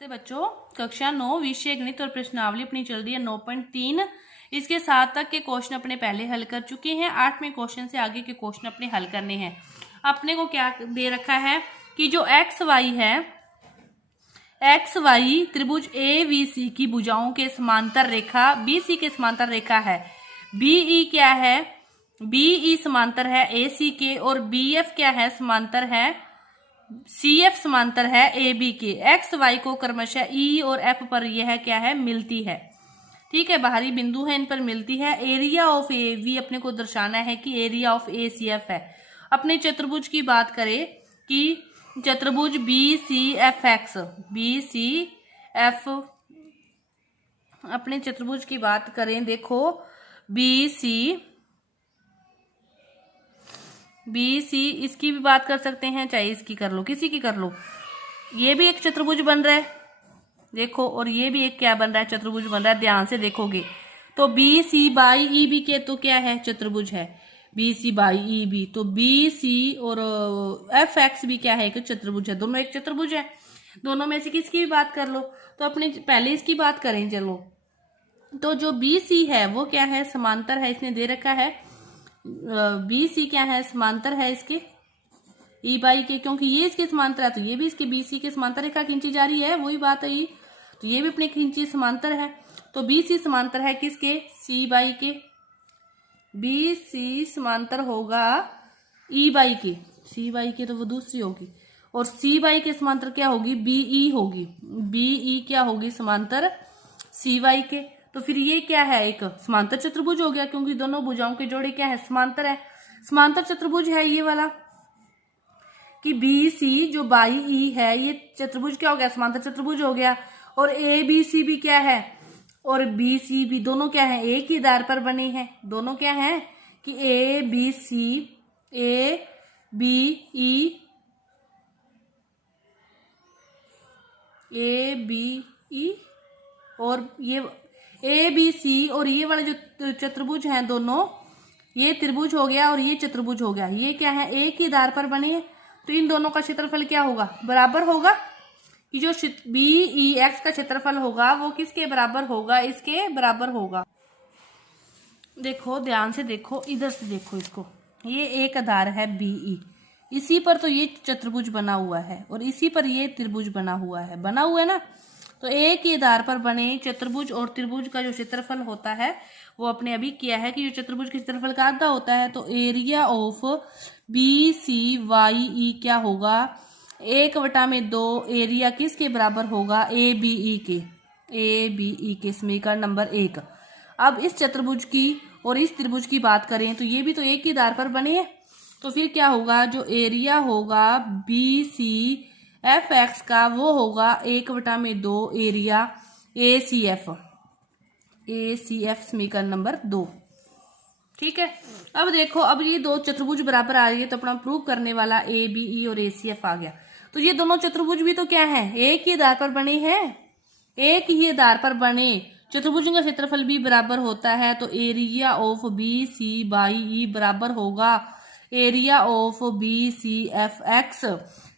नमस्ते बच्चों, कक्षा 9 विषय गणित और प्रश्नावली अपनी चल रही है 9.3। इसके 7 तक के क्वेश्चन अपने पहले हल कर चुके हैं। 8वें क्वेश्चन से आगे के क्वेश्चन अपने हल करने हैं। अपने को क्या दे रखा है कि जो एक्स वाई है, एक्स वाई त्रिभुज ए बी सी की भुजाओं के समांतर रेखा बी सी के समांतर रेखा है। बी ई क्या है? बी ई समांतर है ए सी के, और बी एफ क्या है? समांतर है सी एफ समांतर है ए बी के। एक्स वाई को क्रमशः ई और एफ पर यह क्या है? मिलती है। ठीक है, बाहरी बिंदु है, इन पर मिलती है। एरिया ऑफ ए बी अपने को दर्शाना है कि area of A C F है। अपने चतुर्भुज की बात करें कि चतुर्भुज B C F X, B C F, अपने चतुर्भुज की बात करें, देखो बी सी, इसकी भी बात कर सकते हैं, चाहे इसकी कर लो, किसी की कर लो। ये भी एक चतुर्भुज बन रहा है, देखो, और ये भी एक क्या बन रहा है? चतुर्भुज बन रहा है। ध्यान से देखोगे तो B C by E B के तो क्या है? चतुर्भुज है। B C by E B, तो बी सी और एफ एक्स भी क्या है? एक चतुर्भुज है। दोनों एक चतुर्भुज है। दोनों में से किसकी भी बात कर लो, तो अपने पहले इसकी बात करें। चलो, तो जो बी सी है वो क्या है? समांतर है, इसने दे रखा है। बी सी क्या है? समांतर है इसके ई बाई के, क्योंकि ये इसके समांतर है तो ये भी इसके बी सी के समांतर रेखा खींची जा रही है, वही बात है ये। तो ये भी अपने खींची समांतर है, तो बी सी समांतर है किसके? सी बाई के। बी सी समांतर होगा ई बाई के, सी बाई के तो वो दूसरी होगी, और सी बाई के समांतर क्या होगी? बी ई होगी। बी ई क्या होगी? समांतर सी वाई के। तो फिर ये क्या है? एक समांतर चतुर्भुज हो गया, क्योंकि दोनों भुजाओं के जोड़े क्या है? समांतर है। समांतर चतुर्भुज है ये वाला कि बी सी जो बाई ई है, ये चतुर्भुज क्या हो गया? समांतर चतुर्भुज हो गया। और ए बी सी भी क्या है? और बी सी भी दोनों क्या है? एक ही आधार पर बने हैं। दोनों क्या है कि A B C, A B E, A B E, और ये ए बी सी, और ये वाले जो चतुर्भुज हैं दोनों, ये त्रिभुज हो गया और ये चतुर्भुज हो गया। ये क्या है? एक ही आधार पर बने हैं, तो इन दोनों का क्षेत्रफल क्या होगा? बराबर होगा। कि जो बी ई एक्स का क्षेत्रफल होगा वो किसके बराबर होगा? इसके बराबर होगा। देखो ध्यान से देखो, इधर से देखो इसको, ये एक आधार है बी ई, इसी पर तो ये चतुर्भुज बना हुआ है, और इसी पर ये त्रिभुज बना हुआ है ना। तो एक ही आधार पर बने चतुर्भुज और त्रिभुज का जो क्षेत्रफल होता है वो अपने अभी किया है कि जो चतुर्भुज के क्षेत्रफल का आधा होता है, तो area of B C Y E क्या होगा? 1/2 एरिया किसके बराबर होगा? ए बी ई के, समीकरण नंबर 1। अब इस चतुर्भुज की और इस त्रिभुज की बात करें तो ये भी तो एक ही आधार पर बने हैं, तो फिर क्या होगा? जो एरिया होगा बी सी एफ एक्स का वो होगा 1/2 एरिया ए सी एफ, समीकरण नंबर 2। ठीक है, अब देखो, अब ये दो चतुर्भुज बराबर आ रही है, तो अपना प्रूव करने वाला ए बी ई और ए सी एफ आ गया। तो ये दोनों चतुर्भुज भी तो क्या है? एक ही आधार पर बने हैं। एक ही आधार पर बने चतुर्भुज का क्षेत्रफल भी बराबर होता है, तो area of B C by E बराबर होगा area of B C F X,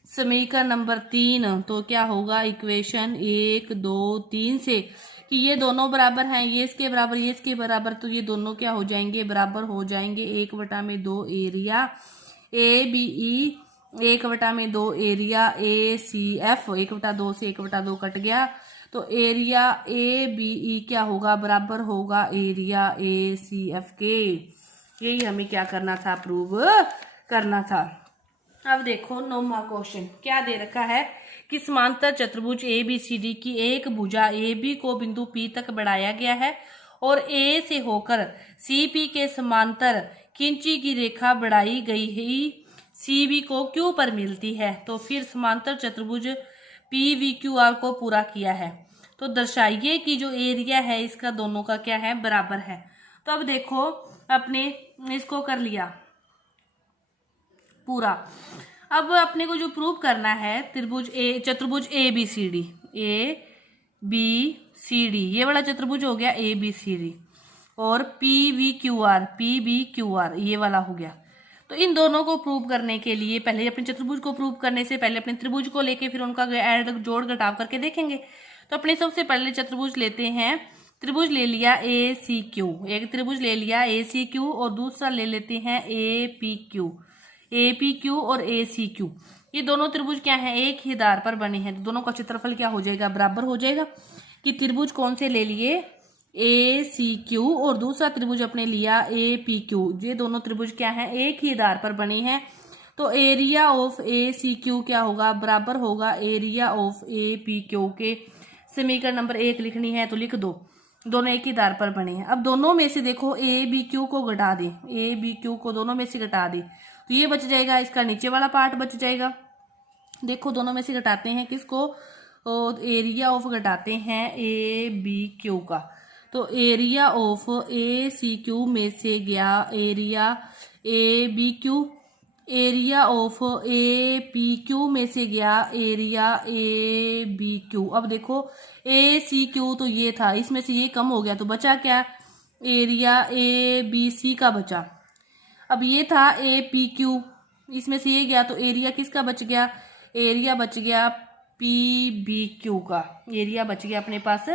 समीकरण नंबर 3। तो क्या होगा? इक्वेशन 1 2 3 से कि ये दोनों बराबर हैं, ये इसके बराबर, ये इसके बराबर, तो ये दोनों क्या हो जाएंगे? बराबर हो जाएंगे। 1/2 area A B E, 1/2 area A C F, 1/2 से 1/2 कट गया, तो एरिया ए बी ई क्या होगा? बराबर होगा एरिया ए सी एफ के। यही हमें क्या करना था? प्रूव करना था। अब देखो 9वां क्वेश्चन क्या दे रखा है कि समांतर चतुर्भुज ए बी सी डी की एक भुजा ए बी को बिंदु पी तक बढ़ाया गया है, और ए से होकर सी पी के समांतर खींची की रेखा बढ़ाई गई ही सी बी को क्यू पर मिलती है। तो फिर समांतर चतुर्भुज पी वी क्यू आर को पूरा किया है, तो दर्शाइए कि जो एरिया है इसका दोनों का क्या है? बराबर है। तो अब देखो, अपने इसको कर लिया पूरा। अब अपने को जो प्रूव करना है, चतुर्भुज ए बी सी डी, ये वाला चतुर्भुज हो गया ए बी सी डी, और पी वी क्यू आर, ये वाला हो गया। तो इन दोनों को प्रूव करने के लिए पहले अपने चतुर्भुज को प्रूव करने से पहले अपने त्रिभुज को लेके फिर उनका ऐड जोड़ घटाव करके देखेंगे। तो अपने सबसे पहले चतुर्भुज लेते हैं। त्रिभुज ले लिया ए सी क्यू, एक त्रिभुज ले लिया ए सी क्यू और दूसरा ले लेते हैं ए पी क्यू और ए सी क्यू। ये दोनों त्रिभुज क्या है, एक ही आधार पर बने हैं, तो दोनों का क्षेत्रफल क्या हो जाएगा, बराबर हो जाएगा। कि त्रिभुज कौन से ले लिए, ए सी क्यू और दूसरा त्रिभुज अपने लिया ए पी क्यू। ये दोनों त्रिभुज क्या है, एक ही आधार पर बने हैं, तो area of A C Q क्या होगा, बराबर होगा area of A P Q के। समीकरण नंबर 1 लिखनी है तो लिख दो, दोनों एक ही आधार पर बने हैं। अब दोनों में से देखो ए बी क्यू को घटा दे, ए बी क्यू को दोनों में से घटा दे तो ये बच जाएगा, इसका नीचे वाला पार्ट बच जाएगा। देखो दोनों में से घटाते हैं किसको, एरिया ऑफ घटाते हैं ए बी क्यू का, तो area of A C Q में से गया area A B Q, area of A P Q में से गया एरिया ए बी क्यू। अब देखो ए सी क्यू तो ये था, इसमें से ये कम हो गया तो बचा क्या, एरिया ए बी सी का बचा। अब ये था ए पी क्यू, इसमें से ये गया तो एरिया किसका बच गया, एरिया बच गया पी बी क्यू का, एरिया बच गया अपने पास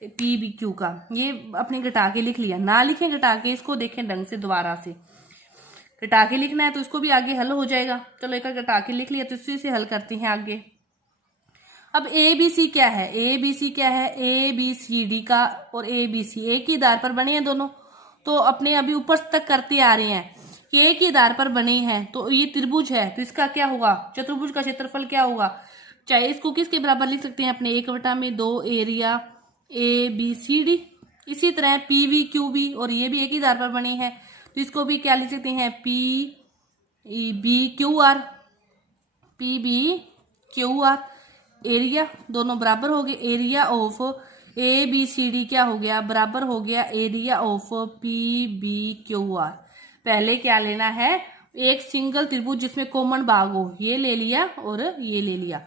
पी बी क्यू का। ये अपने घटा के लिख लिया, ना लिखें घटा के, इसको देखें ढंग से दोबारा से। घटा के लिखना है तो इसको भी आगे हल हो जाएगा। चलो एक घटा के लिख लिया तो इसी से हल करते हैं आगे। अब ए बी सी क्या है, ए बी सी क्या है, ए बी सी डी का और ए बी सी एक ही आधार पर बने हैं दोनों, तो अपने अभी ऊपर तक करते आ रहे हैं कि एक ही आधार पर बने हैं, तो ये त्रिभुज है तो इसका क्या होगा, चतुर्भुज का क्षेत्रफल क्या होगा, चाहे इसको किसके बराबर लिख सकते हैं अपने 1/2 area A B C D. इसी तरह पी वी क्यू बी, और ये भी एक ही आधार पर बने हैं तो इसको भी क्या लिख सकते हैं, P B Q R, P B Q R. Area दोनों बराबर हो गए, area of A B C D क्या हो गया, बराबर हो गया area of P B Q R. पहले क्या लेना है, एक सिंगल त्रिभुज जिसमें कॉमन भाग हो, ये ले लिया और ये ले लिया,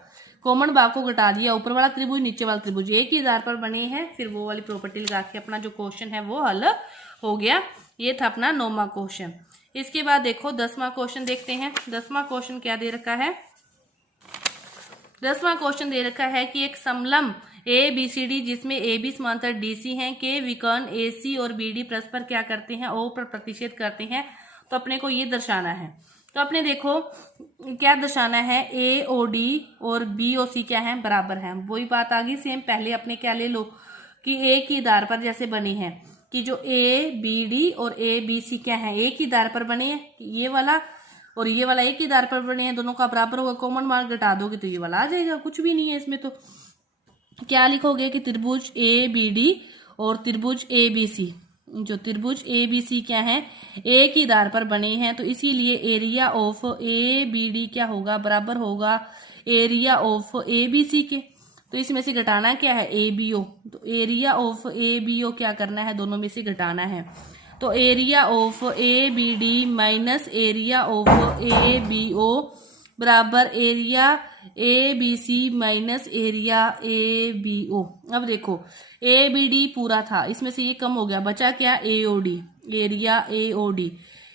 कॉमन भाग को घटा दिया, ऊपर वाला त्रिभुज नीचे वाला त्रिभुज एक ही आधार पर बने हैं, फिर वो वाली प्रॉपर्टी लगा के अपना जो क्वेश्चन है वो हल हो गया। ये था अपना 9वां क्वेश्चन। इसके बाद देखो 10वां क्वेश्चन देखते हैं। 10वां क्वेश्चन क्या दे रखा है, 10वां क्वेश्चन दे रखा है कि एक समलंब ए बी सी डी जिसमें ए बी समांतर डी सी है के विकर्ण ए सी और बी डी परस्पर क्या करते हैं, ओ पर प्रतिच्छेद करते हैं, तो अपने को ये दर्शाना है। तो अपने देखो क्या दर्शाना है, ए ओ डी और बी ओ सी क्या है, बराबर है। वही बात आ गई सेम, पहले अपने क्या ले लो कि एक ही आधार पर जैसे बने हैं कि जो ए बी डी और ए बी सी क्या है, एक ही आधार पर बने हैं, ये वाला और ये वाला एक ही आधार पर बने हैं, दोनों का बराबर होगा, कॉमन मार्क घटा दोगे तो ये वाला आ जाएगा, कुछ भी नहीं है इसमें। तो क्या लिखोगे कि त्रिभुज ए बी डी और त्रिभुज ए बी सी, जो त्रिभुज ए बी सी क्या है, एक ही आधार पर बने हैं, तो इसीलिए area of A B D क्या होगा, बराबर होगा area of A B C के। तो इसमें से घटाना क्या है, ए बी ओ, तो area of A B O क्या करना है, दोनों में से घटाना है। तो area of A B D minus area of A B O बराबर area A B C minus area A B O. अब देखो ए बी डी पूरा था, इसमें से ये कम हो गया, बचा क्या, A O D, area A O D.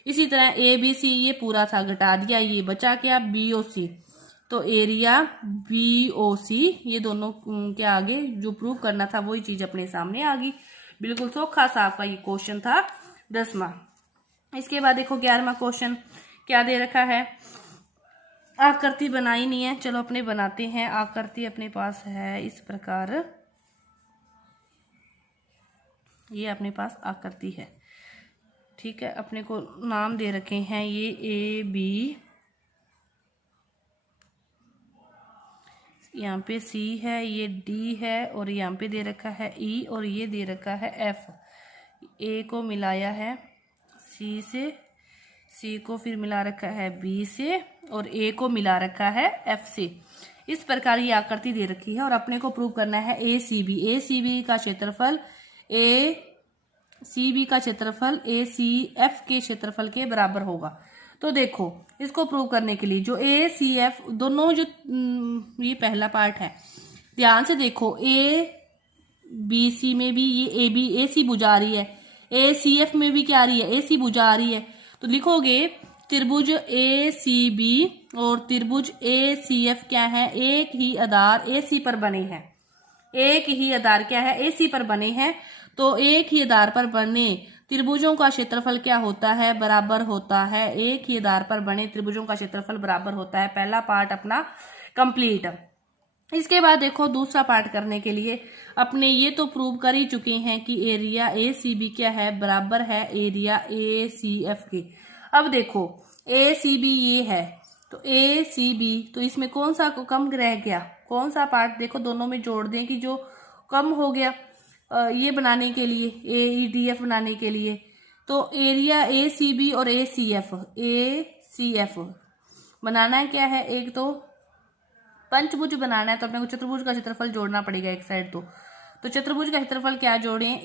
इसी तरह ए बी सी ये पूरा था, घटा दिया, ये बचा क्या, बी ओ सी, तो एरिया बी ओ सी। ये दोनों क्या आगे जो प्रूव करना था वही चीज अपने सामने आ गई। बिल्कुल सौखा सा आपका ये क्वेश्चन था 10वां। इसके बाद देखो 11वां क्वेश्चन क्या दे रखा है, आकृति बनाई नहीं है, चलो अपने बनाते हैं। आकृति अपने पास है इस प्रकार, ये अपने पास आकृति है, ठीक है। अपने को नाम दे रखे हैं ये ए बी, यहाँ पे सी है, ये डी है और यहाँ पे दे रखा है ई और ये दे रखा है एफ। ए को मिलाया है सी से, सी को फिर मिला रखा है बी से और ए को मिला रखा है एफ से। इस प्रकार ये आकृति दे रखी है और अपने को प्रूव करना है ए सी बी। ए सी बी का क्षेत्रफल ए सी बी का क्षेत्रफल ए सी एफ के क्षेत्रफल के बराबर होगा। तो देखो इसको प्रूव करने के लिए जो ए सी एफ दोनों जो ये पहला पार्ट है, ध्यान से देखो ए बी सी में भी ये ए बी ए सी भुजा आ रही है, ए सी एफ में भी क्या आ रही है, ए सी भुजा आ रही है। तो लिखोगे त्रिभुज ACB और त्रिभुज ACF क्या है, एक ही आधार AC पर बने हैं। एक ही आधार क्या है, AC पर बने हैं। तो एक ही आधार पर बने त्रिभुजों का क्षेत्रफल क्या होता है, बराबर होता है। एक ही आधार पर बने त्रिभुजों का क्षेत्रफल बराबर होता है। पहला पार्ट अपना कंप्लीट। इसके बाद देखो दूसरा पार्ट करने के लिए अपने ये तो प्रूव कर ही चुके हैं कि एरिया ACB क्या है, बराबर है एरिया ACF के। अब देखो ACB ये है, तो ACB, तो इसमें कौन सा कम रह गया, कौन सा पार्ट देखो दोनों में जोड़ दें कि जो कम हो गया ये बनाने के लिए, AEDF बनाने के लिए। तो एरिया ACB और ACF बनाना है क्या है, एक तो पंचभुज बनाना है, तो अपने को चतुर्भुज का क्षेत्रफल जोड़ना पड़ेगा एक साइड। तो चतुर्भुज का क्षेत्रफल क्या जोड़ें,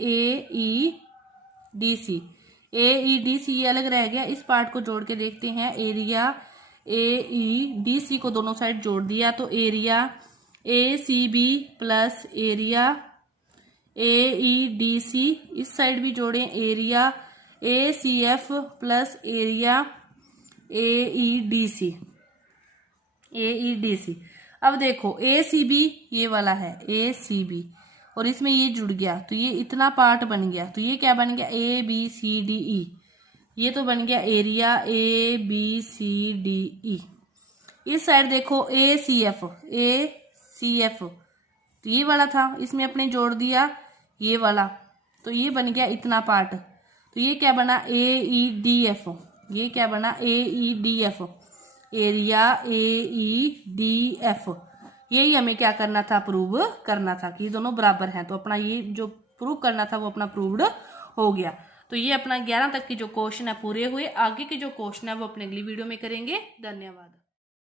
AEDC ये अलग रह गया, इस पार्ट को जोड़ के देखते हैं। एरिया AEDC को दोनों साइड जोड़ दिया, तो area ACB plus area AEDC, इस साइड भी जोड़ें area ACF plus area AEDC। अब देखो ACB ये वाला है ACB, और इसमें ये जुड़ गया, तो ये इतना पार्ट बन गया। तो ये क्या बन गया, ABCDE, ये तो बन गया एरिया ABCDE। इस साइड देखो ACF, तो ये वाला था, इसमें अपने जोड़ दिया ये वाला, तो ये बन गया इतना पार्ट। तो ये क्या बना, AEDF, ये क्या बना AEDF, एरिया AEDF। यही हमें क्या करना था, प्रूव करना था कि दोनों बराबर हैं। तो अपना ये जो प्रूव करना था वो अपना प्रूव्ड हो गया। तो ये अपना 11 तक की जो क्वेश्चन है पूरे हुए। आगे के जो क्वेश्चन है वो अपने अगली वीडियो में करेंगे। धन्यवाद।